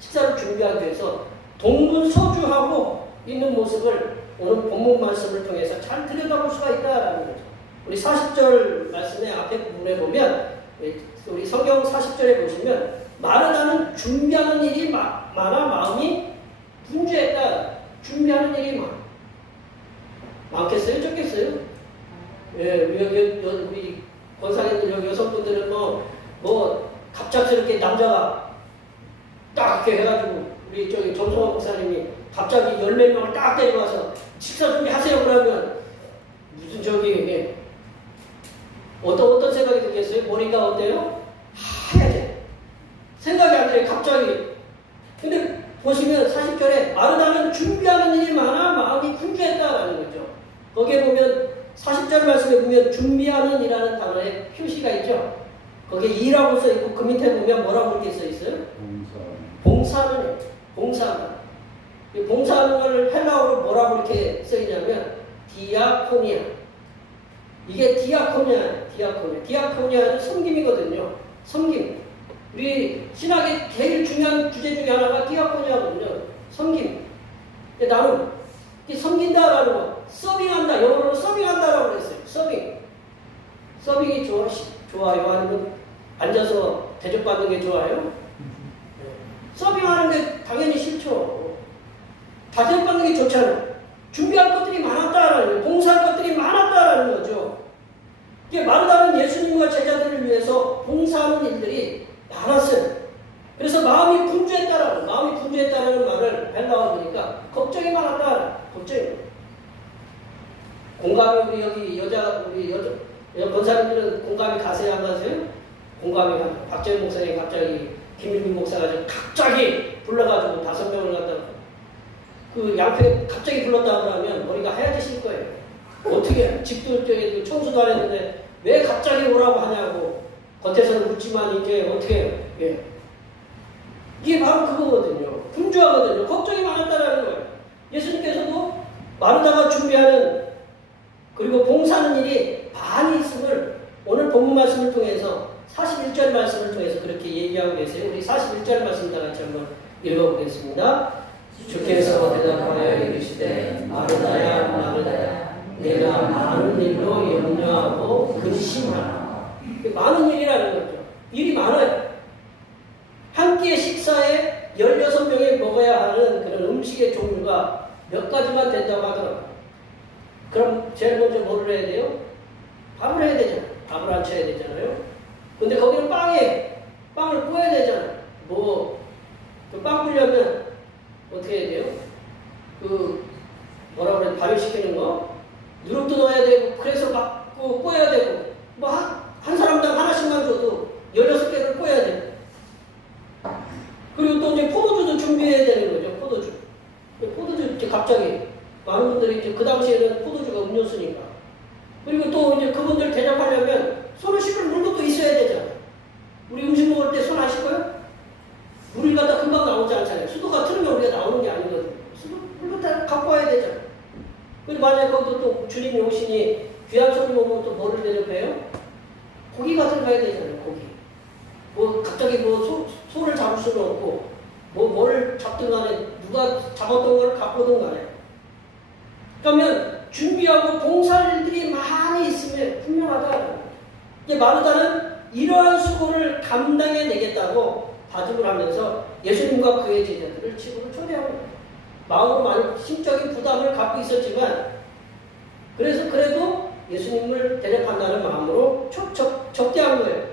식사를 준비하기 위해서 동분서주하고 있는 모습을 오늘 본문 말씀을 통해서 잘 들여다볼 수가 있다라는 거죠. 우리 40절 말씀의 앞에 부분에 보면 우리 성경 40절에 보시면 마르다는 준비하는 일이 많아 마음이 분주했다. 준비하는 일이 많겠어요? 적겠어요? 예, 우리 권사님들 여성분들은 뭐 갑작스럽게 남자가 딱 이렇게 해가지고 우리 저기 정성원 목사님이 갑자기 10몇 명을 딱 데려와서 식사 준비하세요 그러면 무슨 저기 어떤 생각이 들겠어요? 머리가 어때요? 하얗게 생각이 안 들어요. 갑자기. 근데 보시면 40절에 마르다는 준비하는 일이 많아 마음이 분주했다라는 거죠. 거기에 보면 40절 말씀에 보면 준비하는 이라는 단어에 표시가 있죠. 거기에 이라고 써있고 그 밑에 보면 뭐라고 이렇게 써있어요? 봉사하는 봉사하는 걸 헬라어로 뭐라고 이렇게 써있냐면 디아코니아 이게 디아코니아는 섬김이거든요. 섬김. 우리 신학의 제일 중요한 주제 중에 하나가 디아코니아거든요. 섬김. 근데 나는 이 섬긴다라는 거, 서빙한다, 영어로 서빙한다라고 그랬어요. 서빙이 좋아요? 아니면 앉아서 대접받는 게 좋아요? 서빙하는 게 당연히 싫죠. 대접받는 게 좋잖아요. 준비할 것들이 많았다라는 거예요. 봉사할 것들이 많았다라는 거죠. 이게 말하자면 예수님과 제자들을 위해서 봉사하는 일들이 많았어요. 그래서 마음이 분주했다라는 말을 헬라어로 보니까 걱정이 많았다. 걱정이. 공감이 우리 여자 권사님들은 공감이 가세요, 안 가세요? 공감이 가. 박재현 목사님 갑자기 김일빈 목사가 갑자기 불러가지고 5명을 갖다가 그 양평에 갑자기 불렀다 그러면 머리가 하얘지실 거예요. 어떻게 집도 청소도 안 했는데 왜 갑자기 오라고 하냐고 겉에서는 묻지만 이제 어떻게 해요? 예. 이게 바로 그거거든요. 분주하거든요. 걱정이 많았다라는 거예요. 예수님께서도 마르다가 준비하는 그리고 봉사하는 일이 많이 있음을 오늘 본문 말씀을 통해서 41절 말씀을 통해서 그렇게 얘기하고 계세요. 우리 41절 말씀 다 같이 한번 읽어보겠습니다. 주께서 대답하여 이르시되 마르다야 마르다야 내가 많은 일로 염려하고 근심하나. 많은 일이라는 거죠. 일이 많아요. 한 끼의 식사에 16명이 먹어야 하는 그런 음식의 종류가 몇 가지만 된다고 하더라고요. 그럼 제일 먼저 뭐를 해야 돼요? 밥을 해야 되잖아요. 밥을 안 쳐야 되잖아요. 근데 거기는 빵을 구워야 되잖아요. 빵 구려면 어떻게 해야 돼요? 뭐라 그래, 발효시키는 거? 누룩도 넣어야 되고, 그래서 막 구워야 되고, 한 사람당 하나씩만 줘도 16개를 구워야 돼요. 그리고 또 이제 포도주도 준비해야 되는 거죠, 포도주. 포도주 이제 갑자기, 많은 분들이 이제 그 당시에는 포도주가 음료수니까. 그리고 또 이제 그분들 대접하려면 손을 씻을 물도 있어야 되잖아요. 우리 음식 먹을 때 손 안 씻어요? 물이 갖다 금방 나오지 않잖아요. 수도가 틀으면 우리가 나오는 게 아니거든요. 물도 다 갖고 와야 되잖아요. 그리고 만약에 거기도 또 주님이 오시니 귀한 손님 오면 또 뭐를 대접해요? 고기가 들어가야 되잖아요, 고기. 갑자기 소를 잡을 수는 없고, 뭐를 잡든 간에 누가 잡았던 걸 갖고 오든 간에. 그러면 준비하고 봉사할 일들이 많이 있으면 분명하다. 이제 마르다는 이러한 수고를 감당해내겠다고 다짐을 하면서 예수님과 그의 제자들을 집으로 초대합니다. 마음으로 많은 심적인 부담을 갖고 있었지만 그래도 예수님을 대접한다는 마음으로 접대한 거예요.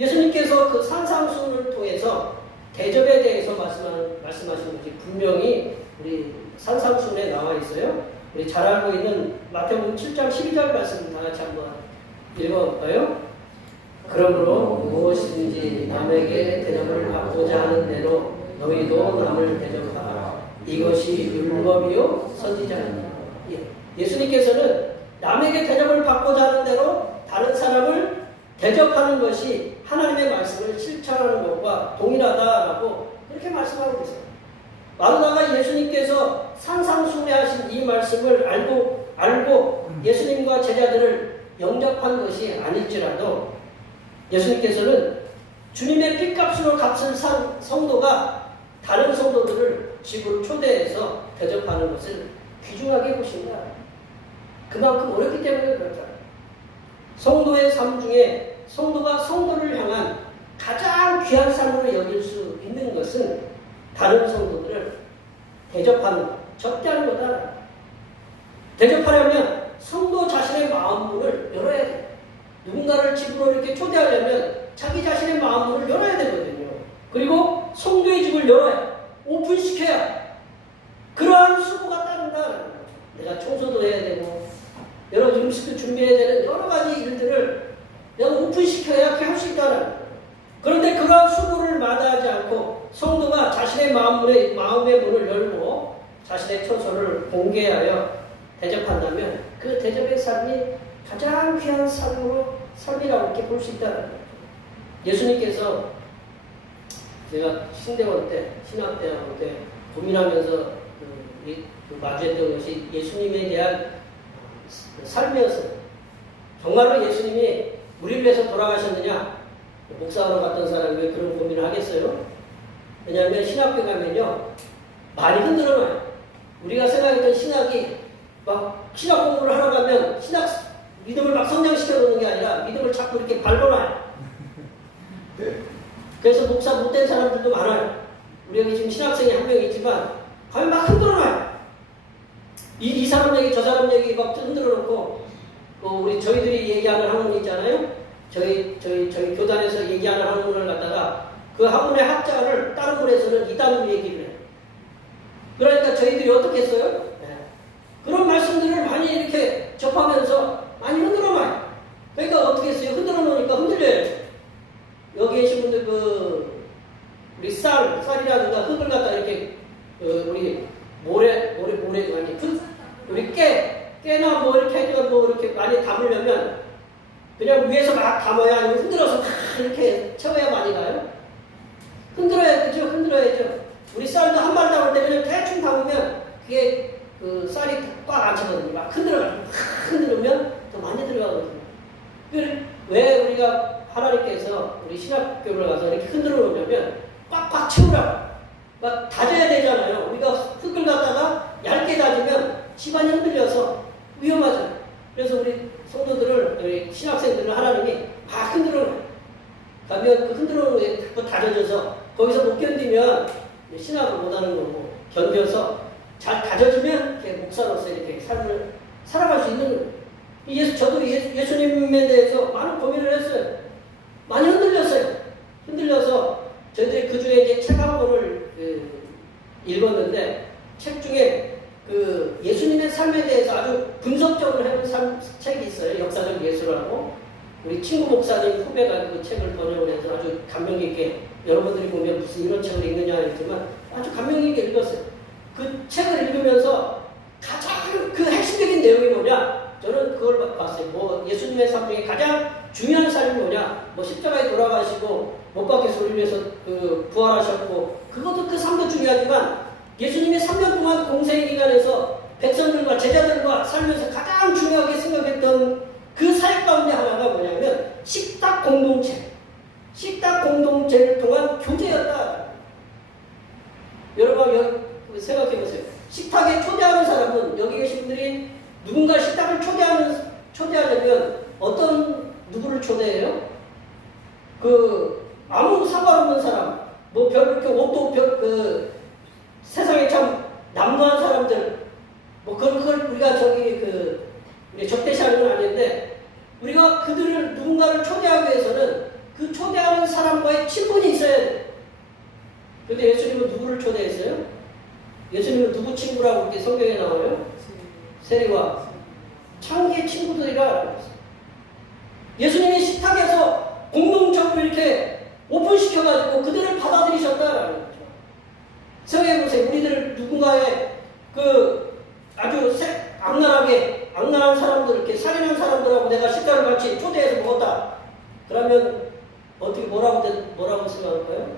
예수님께서 그 산상수훈을 통해서 대접에 대해서 말씀하신 것이 분명히 우리 산상수훈에 나와 있어요. 우리 잘 알고 있는 마태복음 7장 12절 말씀 다 같이 한번 읽어볼까요? 그러므로 무엇이든지 남에게 대접을 받고자 하는 대로 너희도 남을 대접하라. 이것이 율법이요 선지자니라. 예수님께서는 남에게 대접을 받고자 하는 대로 다른 사람을 대접하는 것이 하나님의 말씀을 실천하는 것과 동일하다라고 그렇게 말씀하고 계세요. 마르다가 예수님께서 산상수훈에 하신 이 말씀을 알고 예수님과 제자들을 영접한 것이 아닐지라도 예수님께서는 주님의 핏값으로 값을 산 성도가 다른 성도들을 집으로 초대해서 대접하는 것을 귀중하게 보신다. 그만큼 어렵기 때문에 그렇다. 성도의 삶 중에 성도가 성도를 향한 가장 귀한 삶으로 여길 수 있는 것은 다른 성도들을 대접하는 것, 접대하는 거다. 대접하려면 성도 자신의 마음문을 열어야 돼. 누군가를 집으로 이렇게 초대하려면 자기 자신의 마음문을 열어야 되거든요. 그리고 성도의 집을 열어야, 오픈시켜야 그러한 수고가 따른다는 거죠. 내가 청소도 해야 되고 여러 음식도 준비해야 되는 여러 가지 일들을 내가 오픈시켜야 이렇게 할 수 있다는 거예요. 그런데 그러한 수고를 마다하지 않고 성도가 자신의 마음의 문을 열고 자신의 처소를 공개하여 대접한다면 그 대접의 삶이 가장 귀한 삶이라고 이렇게 볼 수 있다는 거예요. 예수님께서 제가 신대원 때, 신학대학원 때 고민하면서 마주했던 것이 예수님에 대한 삶이었어요. 정말로 예수님이 우리를 위해서 돌아가셨느냐? 목사하러 갔던 사람이 왜 그런 고민을 하겠어요? 왜냐하면 신학교 가면요 많이 흔들어놔요. 우리가 생각했던 신학이 막 신학 공부를 하러 가면 믿음을 막 성장시켜 놓는 게 아니라 믿음을 자꾸 이렇게 밟아놔요. 그래서 목사 못된 사람들도 많아요. 우리 여기 지금 신학생이 한 명 있지만 가면 막 흔들어놔요. 이 사람 얘기 저 사람 얘기 막 흔들어 놓고 저희들이 얘기하는 학문 있잖아요. 저희 교단에서 얘기하는 학문을 갖다가 그 학문의 학자를 다른 분에서는 이단으로 얘기를 해요. 그러니까 저희들이 어떻게 했어요? 네. 그런 말씀들을 많이 이렇게 접하면서 많이 흔들어놔요. 그러니까 어떻게 했어요? 흔들어 놓으니까 흔들려요. 여기 계신 분들 우리 쌀이라든가 흙을 갖다 이렇게 우리 모래가 아니 우리 깨나 뭐 이렇게 해서 뭐 이렇게 많이 담으려면 그냥 위에서 막 담아야 아니면 흔들어서 다 이렇게 채워야 많이 가요? 흔들어야죠. 우리 쌀도 한 발 담을 때 그냥 대충 담으면 그게 그 쌀이 꽉 안 차거든요. 막 흔들면 더 많이 들어가거든요. 왜 우리가 하나님께서 우리 신학교를 가서 이렇게 흔들어 놓으냐면 꽉꽉 채우라고. 막 다져야 되잖아요. 우리가 흙을 갖다가 얇게 다지면 집안이 흔들려서 위험하잖아요. 그래서 우리 성도들을, 우리 신학생들을 하나님이 막 흔들어 놓아요. 가면 그 흔들어 놓은 게 자꾸 다져져서 거기서 못 견디면 신학을 못하는 거고, 견뎌서 잘 다져지면 이렇게 목사로서 이렇게 삶을 살아갈 수 있는 거예요. 저도 예수님에 대해서 많은 고민을 했어요. 많이 흔들려서 저희들이 그 중에 이제 책 한 권을 읽었는데, 책 중에 그 예수님의 삶에 대해서 아주 분석적으로 해놓은 책이 있어요. 역사적 예수라고. 우리 친구 목사님 후배가 그 책을 번역을 해서 아주 감명 깊게, 여러분들이 보면 무슨 이런 책을 읽느냐 했지만 아주 감명 깊게 읽었어요. 그 책을 읽으면서 가장 그 핵심적인 내용이 뭐냐? 저는 그걸 봤어요. 뭐 예수님의 삶 중에 가장 중요한 삶이 뭐냐? 뭐 십자가에 돌아가시고 못 박혀서 우리 위해서 부활하셨고, 그것도 그 삶도 중요하지만 예수님의 3년 동안 공생 기간에서 백성들과 제자들과 살면서 가장 중요하게 생각했던 그 사역 가운데 하나가 뭐냐면 식탁 공동체를 통한 교제였다. 여러분 생각해보세요. 식탁에 초대하는 사람은, 여기 계신 분들이 누군가 식탁을 초대하려면 누구를 초대해요? 아무 상관없는 사람, 뭐 이렇게 옷도 세상에 참 남루한 사람들, 뭐 그걸 우리가 우리 적대시하는 건 아닌데, 우리가 그들을 누군가를 초대하기 위해서는 그 초대하는 사람과의 친분이 있어야 돼. 근데 예수님은 누구를 초대했어요? 예수님은 누구 친구라고 이렇게 성경에 나와요? 세리와 창기의 친구들이라. 예수님이 식탁에서 공동적으로 이렇게 오픈시켜가지고 그들을 받아들이셨다라는 거죠. 생각해보세요. 우리들 누군가의 아주 악랄한 사람들, 이렇게 살인한 사람들하고 내가 식당을 같이 초대해서 먹었다. 그러면 어떻게 뭐라고 생각할까요?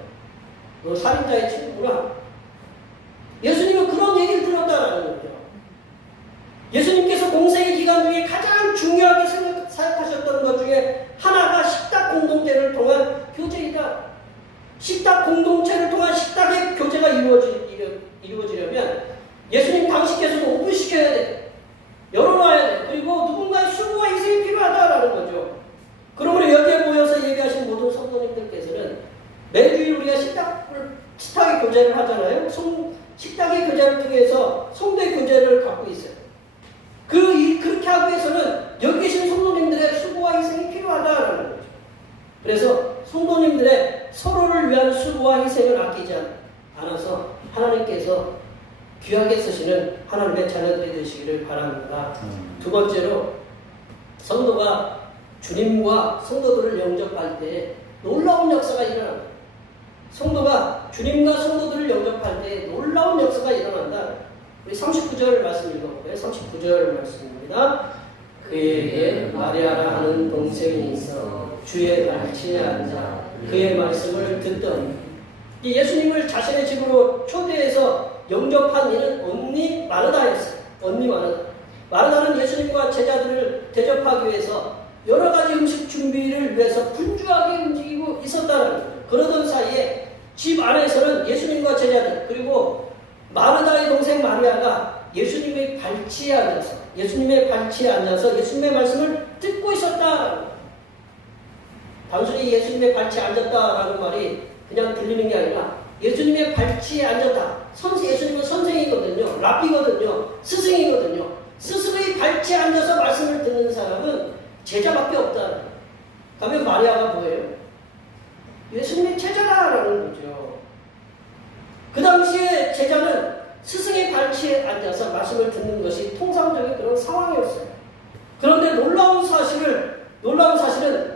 너 살인자의 친구구나. 예수님은 그런 얘기를 들었다라는 거죠. 예수님께서 공생의 기간 중에 가장 중요하게 생각하셨던 것 중에 하나가 식탁 공동체를 통한 교제이다. 식탁 공동체를 통한 식탁의 교제가 이루어지려면 예수님 당시께서도 오픈시켜야 돼. 열어놔야 돼. 그리고 누군가의 수고와 희생이 필요하다라는 거죠. 그러므로 여기에 모여서 예배하신 모든 성도님들께서는 매주일 우리가 식탁의 교제를 하잖아요. 식탁의 교제를 통해서 성도의 교제를 갖고 있어요. 그렇게 하기 위해서는 여기 계신 성도님들의 수고와 희생이 필요하다라는 거죠. 그래서 성도님들의 서로를 위한 수고와 희생을 아끼지 않아서 하나님께서 귀하게 쓰시는 하나님의 자녀들이 되시기를 바랍니다. 두 번째로, 성도가 주님과 성도들을 영접할 때 놀라운 역사가 일어납니다. 성도가 주님과 성도들을 영접할 때 놀라운 역사가 일어난다. 우리 39절 말씀 읽어볼까요? 39절 말씀입니다. 그에게 마리아라 하는 동생이 있어 주의 발치에 앉아 그의 말씀을 듣더니, 이 예수님을 자신의 집으로 초대해서 영접한 이는 언니 마르다였어요. 언니 마르다. 마르다는 예수님과 제자들을 대접하기 위해서 여러 가지 음식 준비를 위해서 분주하게 움직이고 있었다는 거예요. 그러던 사이에 집 안에서는 예수님과 제자들 그리고 마르다의 동생 마리아가 예수님의 발치에 앉아서 예수님의 말씀을 듣고 있었다. 단순히 예수님의 발치에 앉았다라는 말이 그냥 들리는 게 아니라 예수님의 발치에 앉았다. 예수님은 선생이거든요. 랍비거든요. 스승이거든요. 스승의 발치에 앉아서 말씀을 듣는 사람은 제자밖에 없다. 그러면 마리아가 뭐예요? 예수님의 제자라는 거죠. 그 당시에 제자는 스승의 발치에 앉아서 말씀을 듣는 것이 통상적인 그런 상황이었어요. 그런데 놀라운 사실은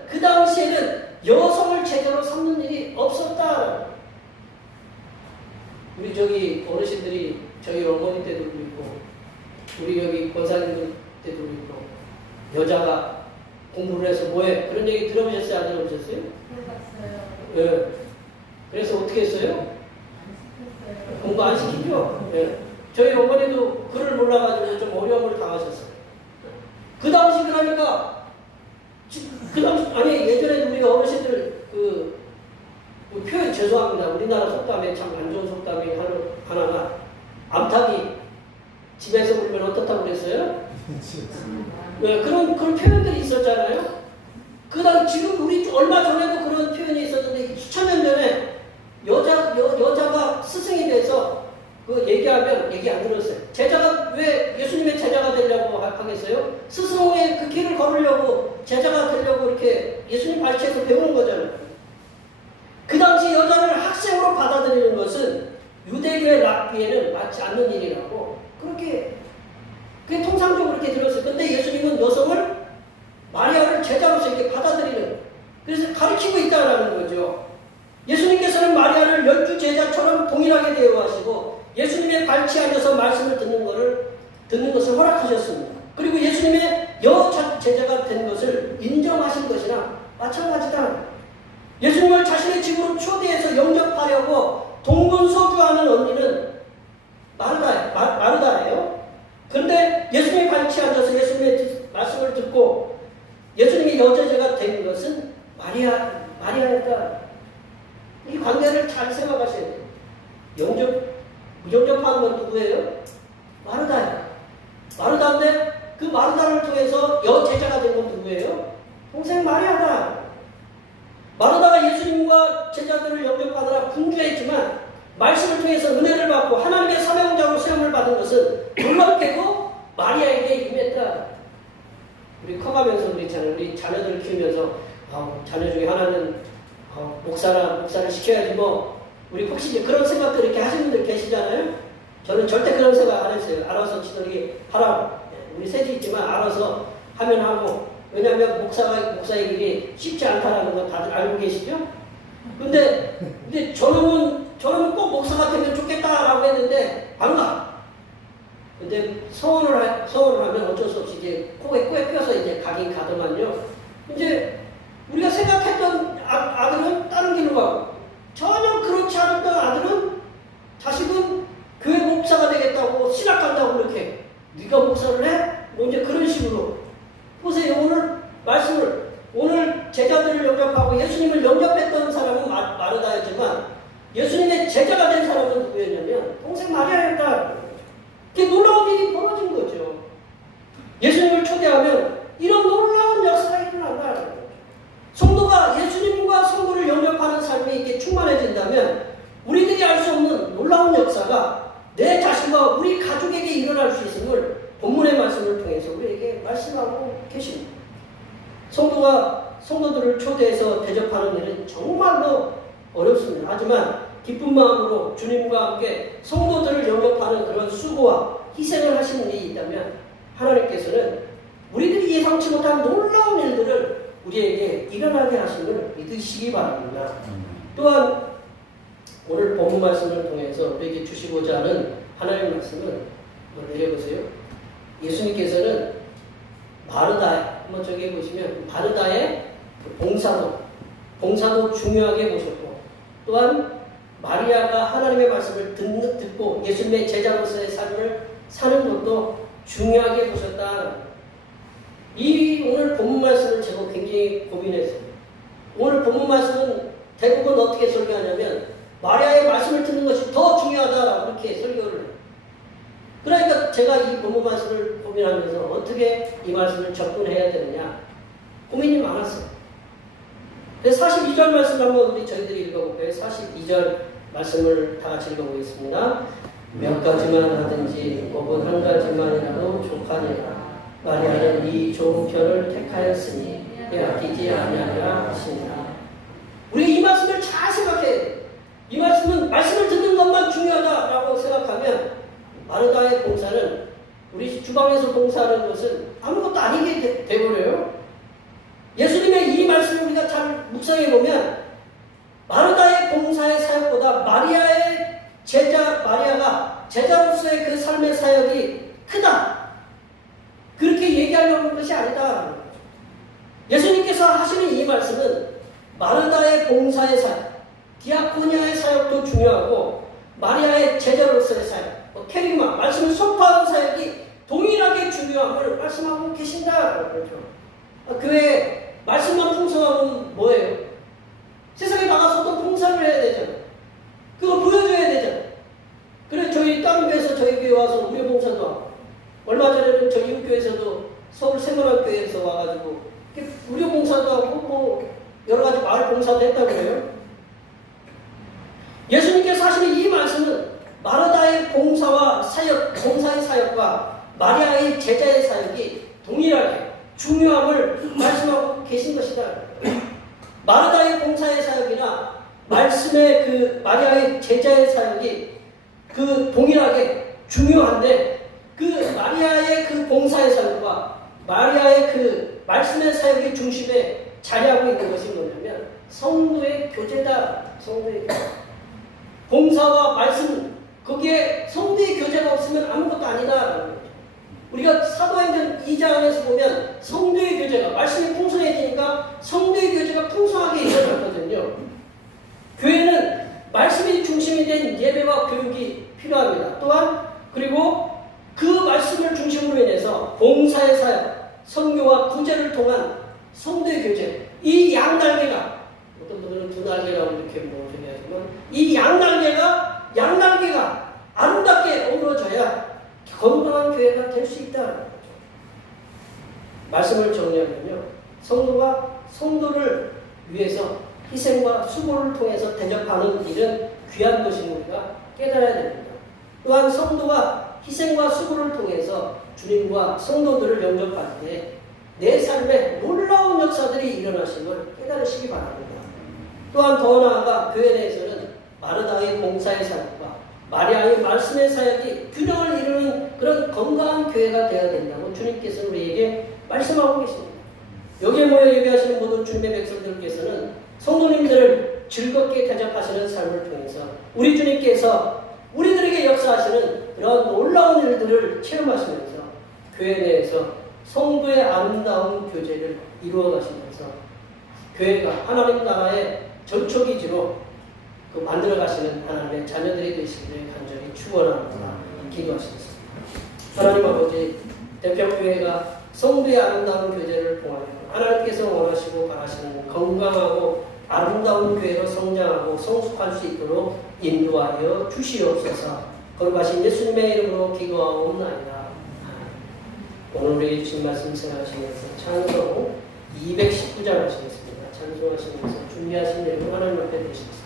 그 당시에는 여성을 제자로 삼는 일이 없었다. 우리 저기 어르신들이 저희 어머니 때도 그렇고 우리 여기 권사님들 때도 그렇고 여자가 공부를 해서 뭐해? 그런 얘기 들어보셨어요? 안 들어보셨어요? 들어봤어요. 예. 그래서 어떻게 했어요? 공부 안 시키죠? 예. 저희 어머니도 글을 몰라가지고 좀 어려움을 당하셨어요. 그 당시 그러니까 예전에 우리 어르신들 그 표현 죄송합니다. 우리나라 속담에 참 안 좋은 속담이 하나가 암탉이 집에서 울면 어떻다고 그랬어요? 네, 그런 표현들이 있었잖아요. 그다음 지금 우리 얼마 전에도 그런 표현이 있었는데 수천 년 전에 여자가 스승이 돼서 그 얘기하면 얘기 안 들었어요. 제자가 왜 예수님의 제자가 되려고 하겠어요? 스승의 그 길을 걸으려고 제자가 되려고 이렇게 예수님 발치에서 배우는 거잖아요. 그 당시 여자를 학생으로 받아들이는 것은 유대교의 랍비에는 맞지 않는 일이라고 그게 통상적으로 그렇게 들었어요. 근데 예수님은 여성을 마리아를 제자로서 이렇게 받아들이는 그래서 가르치고 있다는 거죠. 예수님께서는 마리아를 12 제자처럼 동일하게 대우하시고 예수님의 발치에 앉아서 말씀을 듣는 것을 허락하셨습니다. 그리고 예수님의 제자가 된 것을 인정하신 것이나 마찬가지다. 예수님을 자신의 집으로 초대해서 영접하려고 동분서주하는 언니는 마르다예요. 그런데 예수님의 발치에 앉아서 예수님의 말씀을 듣고 예수님의 여자제가 된 것은 마리아였다. 이 관계를 잘 생각하셔야 돼요. 영접하는 건 누구예요? 마르다예요. 마르다인데 그 마르다를 통해서 여제자가 된 건 누구예요? 동생 마리아다. 마르다가 예수님과 제자들을 영접하느라 분주했지만 말씀을 통해서 은혜를 받고 하나님의 사명자로 시험을 받은 것은 놀랍게도 마리아에게 임했다. 우리 커가면서 그렇잖아요. 우리 자녀들을 키우면서 자녀 중에 하나는 목사를 시켜야지 뭐 우리 혹시 그런 생각들 이렇게 하시는 분들 계시잖아요. 저는 절대 그런 생각 안 했어요. 알아서 지들이 하라고. 우리 셋이 있지만 알아서 하면 하고. 왜냐하면 목사의 길이 쉽지 않다라는 건 다들 알고 계시죠? 근데 저놈은 꼭 목사가 되면 좋겠다라고 했는데 안 가. 근데 서원을 하면 어쩔 수 없이 이제 코에 껴서 이제 가긴 가더만요. 이제 우리가 생각했던 아들은 다른 길로 가고 전혀 그렇지 않았던 아들은 자식은 교회 목사가 되겠다고 신학간다고 그렇게 네가 목사를 해? 뭐 이제 그런 식으로 보세요. 오늘 제자들을 영접하고 예수님을 영접했던 사람은 마르다였지만 예수님의 제자가 된 사람은 누구였냐면 동생 마리아였다. 이게 놀라운 일이 벌어진 거죠. 예수님을 초대하면 이런 놀라운 역사가 일어난다는 거죠. 성도가 예수님과 성도를 영접하는 삶이 이렇게 충만해진다면 우리들이 알 수 없는 놀라운 역사가 내 자신과 우리 가족에게 일어날 수 있음을 본문의 말씀을 통해서 우리에게 말씀하고 계십니다. 성도들을 초대해서 대접하는 일은 정말로 어렵습니다. 하지만 기쁜 마음으로 주님과 함께 성도들을 영접하는 그런 수고와 희생을 하시는 일이 있다면 하나님께서는 우리들이 예상치 못한 놀라운 일들을 우리에게 일어나게 하심을 믿으시기 바랍니다. 또한 오늘 본문 말씀을 통해서 우리에게 주시고자 하는 하나님의 말씀은 내려보세요. 예수님께서는 마르다, 한번 저기 보시면 마르다의 봉사도 중요하게 보셨고 또한 마리아가 하나님의 말씀을 듣고 예수님의 제자로서의 삶을 사는 것도 중요하게 보셨다. 이 오늘 본문 말씀을 제가 굉장히 고민했어요. 오늘 본문 말씀은 대부분 어떻게 설교하냐면 마리아의 말씀을 듣는 것이 더 중요하다 그렇게 설교를 해요. 그러니까 제가 이 본문 말씀을 고민하면서 어떻게 이 말씀을 접근해야 되느냐 고민이 많았어요. 그래서 42절 말씀 한번 우리 저희들이 읽어볼까요? 42절 말씀을 다 같이 읽어보겠습니다. 몇 가지만 하든지 혹은 한 가지만이라도 족하니라. 마리아는 이 좋은 편을 택하였으니 빼앗기지 아니하리라 하시니라. 우리 이 말씀을 잘 생각해야 돼요. 이 말씀은 말씀을 듣는 것만 중요하다라고 생각하면 마르다의 봉사는 우리 주방에서 봉사하는 것은 아무것도 아니게 되어버려요. 예수님의 이 말씀을 우리가 잘 묵상해 보면 마르다의 봉사의 사역보다 마리아가 제자로서의 그 삶의 사역이 크다. 그렇게 얘기하려고 하는 것이 아니다. 예수님께서 하시는 이 말씀은 마르다의 봉사의 사역, 디아코니아의 사역도 중요하고 마리아의 제자로서의 사역, 캐리마, 말씀을 선포하는 사역이 동일하게 중요함을 말씀하고 계신다. 그렇죠. 교회 말씀만 풍성하면 뭐예요? 세상에 나가서도 봉사를 해야 되잖아요. 그거 보여줘야 되잖아요. 그래 저희 다른 교회에서 저희 교회 와서 우리 봉사도 하고 얼마 전에는 저희 이웃교회에서도 서울 생활학교에서 와가지고 우리 봉사도 하고 뭐 여러 가지 마을 봉사도 했다고 그래요. 예수님께서 하시는 이 말씀은 마르다의 봉사와 사역, 봉사의 사역과 마리아의 제자의 사역이 동일하게 중요함을 말씀하고 계신 것이다. 마르다의 봉사의 사역이나 말씀의 그 마리아의 제자의 사역이 그 동일하게 중요한데 그 마리아의 그 봉사의 사역과 마리아의 그 말씀의 사역의 중심에 자리하고 있는 것이 뭐냐면 성도의 교제다. 성도의 교제. 봉사와 말씀 거기에 성도의 교제가 없으면 아무것도 아니다. 우리가 사도행전 2장에서 보면 성도의 교제가 말씀이 풍성해지니까 성도의 교제가 풍성하게 이루어졌거든요. 교회는 말씀이 중심이 된 예배와 교육이 필요합니다. 또한 그리고 그 말씀을 중심으로 인해서 봉사의 사역, 선교와 구제를 통한 성도의 교제, 이 양날개가 어떤 분들은 두 날개라고 이렇게 얘기하지만 이 양날개가 아름답게 어우러져야 건강한 교회가 될 수 있다. 말씀을 정리하면요, 성도를 위해서 희생과 수고를 통해서 대접하는 일은 귀한 것인 우리가 깨달아야 됩니다. 또한 성도가 희생과 수고를 통해서 주님과 성도들을 영접할 때 내 삶에 놀라운 역사들이 일어나심을 깨달으시기 바랍니다. 또한 더 나아가 교회 내에서는 마르다의 봉사의 사역과 마리아의 말씀의 사역이 균형을 이루는 그런 건강한 교회가 되어야 된다고 주님께서 우리에게 말씀하고 계십니다. 여기에 모여 예배하시는 모든 주님의 백성들께서는 성도님들을 즐겁게 대접하시는 삶을 통해서 우리 주님께서 우리들에게 역사하시는 그런 놀라운 일들을 체험하시면서 교회 내에서 성도의 아름다운 교제를 이루어 가시면서 교회가 하나님 나라의 전초기지로 만들어 가시는 하나님의 자녀들이 되시기를 간절히 축원합니다. 기도하시겠습니다. 하나님 아버지, 대평교회가 성도의 아름다운 교제를 통하여 하나님께서 원하시고 바라시는 건강하고 아름다운 교회로 성장하고 성숙할 수 있도록 인도하여 주시옵소서. 거룩하신 예수님의 이름으로 기도하옵나이다. 오늘 우리에게 주신 말씀 생각하시면서 찬송 219장 하시겠습니다. 찬송하시면서 준비하신 내용 하나님 앞에 드시겠습니다.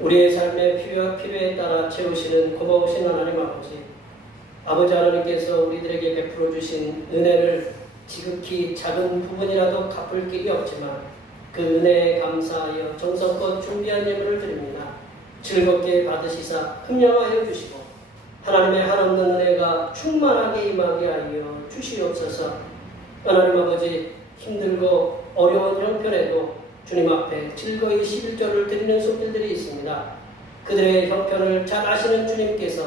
우리의 삶의 필요와 필요에 따라 채우시는 고마우신 하나님 아버지, 아버지 하나님께서 우리들에게 베풀어 주신 은혜를 지극히 작은 부분이라도 갚을 길이 없지만 그 은혜에 감사하여 정성껏 준비한 예물을 드립니다. 즐겁게 받으시사 흠양하여 주시고 하나님의 한없는 은혜가 충만하게 임하게 하여 주시옵소서. 하나님 아버지, 힘들고 어려운 형편에도 주님 앞에 즐거이 11조를 드리는 손길들이 있습니다. 그들의 형편을 잘 아시는 주님께서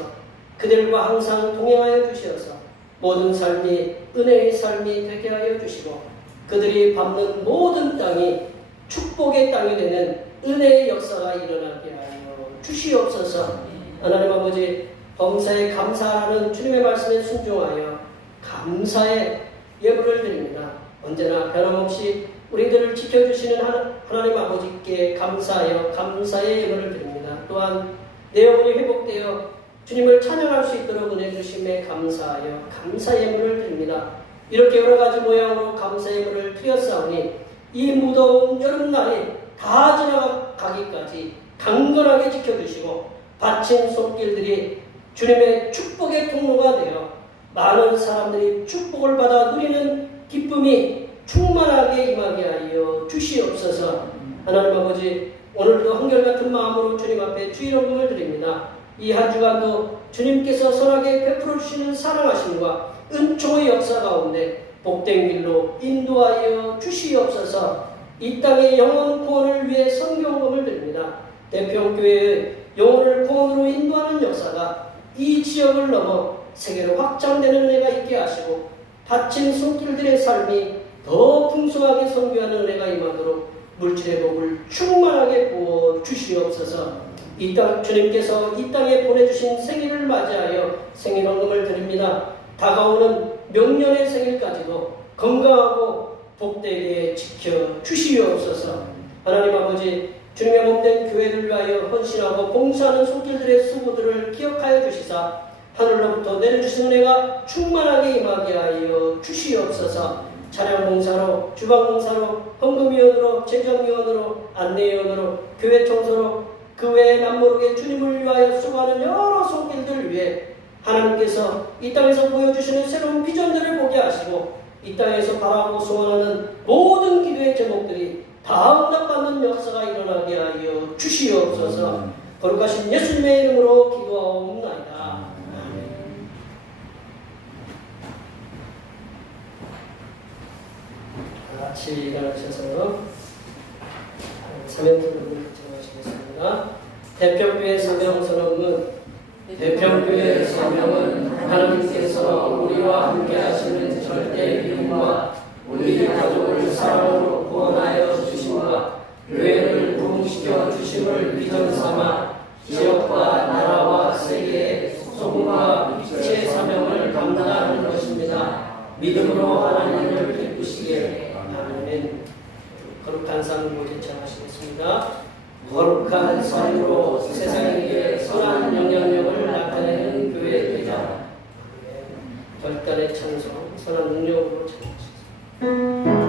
그들과 항상 동행하여 주시어서 모든 삶이 은혜의 삶이 되게 하여 주시고 그들이 밟는 모든 땅이 축복의 땅이 되는 은혜의 역사가 일어나게 하여 주시옵소서. 하나님 아버지, 범사에 감사하는 주님의 말씀에 순종하여 감사의 예물을 드립니다. 언제나 변함없이 우리들을 지켜주시는 하나님 아버지께 감사하여 감사의 예물을 드립니다. 또한 내 영혼이 회복되어 주님을 찬양할 수 있도록 은혜 주심에 감사하여 감사의 예물을 드립니다. 이렇게 여러 가지 모양으로 감사의 예물을 드렸사오니 이 무더운 여름날이 다 지나가기까지 강건하게 지켜주시고 바친 손길들이 주님의 축복의 통로가 되어 많은 사람들이 축복을 받아 누리는 기쁨이 충만하게 임하게 하여 주시옵소서. 하나님 아버지, 오늘도 한결같은 마음으로 주님 앞에 주일 헌금을 드립니다. 이 한 주간도 주님께서 선하게 베풀어 주시는 사랑하심과 은총의 역사 가운데 복된 길로 인도하여 주시옵소서. 이 땅의 영혼 구원을 위해 선교헌금을 드립니다. 대평교회의 영혼을 구원으로 인도하는 역사가 이 지역을 넘어 세계로 확장되는 은혜가 있게 하시고 바친 손길들의 삶이 더 풍성하게 선교하는 은혜가 임하도록 물질의 복을 충만하게 부어 주시옵소서. 이 땅 주님께서 이 땅에 보내주신 생일을 맞이하여 생일헌금을 드립니다. 다가오는 명년의 생일까지도 건강하고 복되게 지켜 주시옵소서. 하나님 아버지, 주님의 몸된 교회를 위하여 헌신하고 봉사하는 손길들의 수고들을 기억하여 주시사 하늘로부터 내려주신 은혜가 충만하게 임하게 하여 주시옵소서. 차량봉사로, 주방봉사로, 헌금위원으로, 재정위원으로, 안내위원으로, 교회 청소로, 그 외에 남모르게 주님을 위하여 수고하는 여러 손길들 위해 하나님께서 이 땅에서 보여주시는 새로운 비전들을 보게 하시고 이 땅에서 바라고 소원하는 모든 기도의 제목들이 다 응답받는 역사가 일어나게 하여 주시옵소서. 거룩하신 예수님의 이름으로 기도하옵나이다. 같이 일어나셔서 사명선언을 정하시겠습니다. 대평교회 사명선언은 대평교회 사명은 하나님께서 우리와 함께 하시는 절대 위임과 우리 가족을 사랑으로 구원하여 주심과 교회를 부흥시켜 주심을 비전 삼아 지역과 나라와 세계의 소금과 빛의 사명을 감당하는 것입니다. 믿음으로 하나님을 기쁘시게. 아멘. 거룩한 삶으로 제청하시겠습니다. 거룩한 삶으로 세상에게 선한 영향력을 나타내는 교회 되자. 결단의 찬송, 선한 능력으로 찬송하시겠습니다.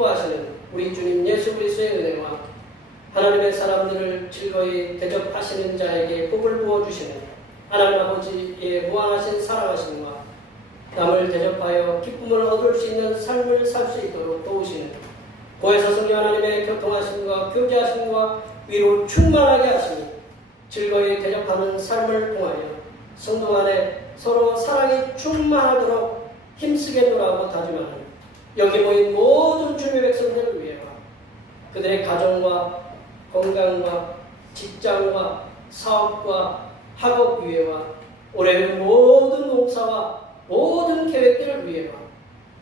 기뻐하시는 우리 주님 예수 그리스도의 은혜와 하나님의 사람들을 즐거이 대접하시는 자에게 복을 부어주시는 하나님 아버지의 무한하신 사랑하심과 남을 대접하여 기쁨을 얻을 수 있는 삶을 살 수 있도록 도우시는 고해사 성령 하나님의 교통하심과 교제하심과 위로 충만하게 하시니 즐거이 대접하는 삶을 통하여 성도 안에 서로 사랑이 충만하도록 힘쓰겠노라고 다짐하는 여기 모인 모든 주님의 백성들을 위해와 그들의 가정과 건강과 직장과 사업과 학업 위해와 올해의 모든 농사와 모든 계획들을 위해와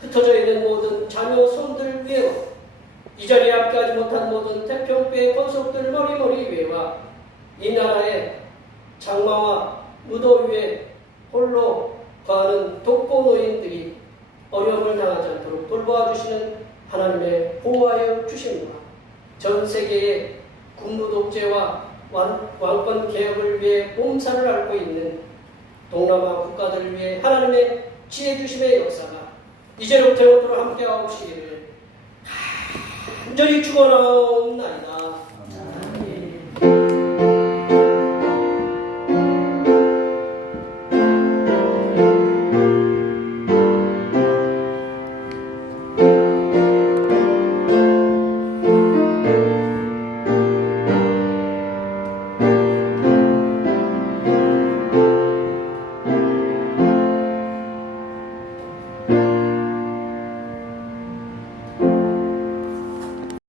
흩어져 있는 모든 자녀 손들 위해와 이 자리에 함께하지 못한 모든 태평교회 권속들 머리머리 위해와 이 나라의 장마와 무더위에 홀로 거하는 독거노인들이 어려움을 당하지 않도록 돌보아 주시는 하나님의 보호하여 주심과 전 세계의 군부 독재와 왕권 개혁을 위해 몸살을 앓고 있는 동남아 국가들을 위해 하나님의 지혜 주심의 역사가 이제로부터 영원토록 함께하옵시기를 간절히 축원하옵나이다.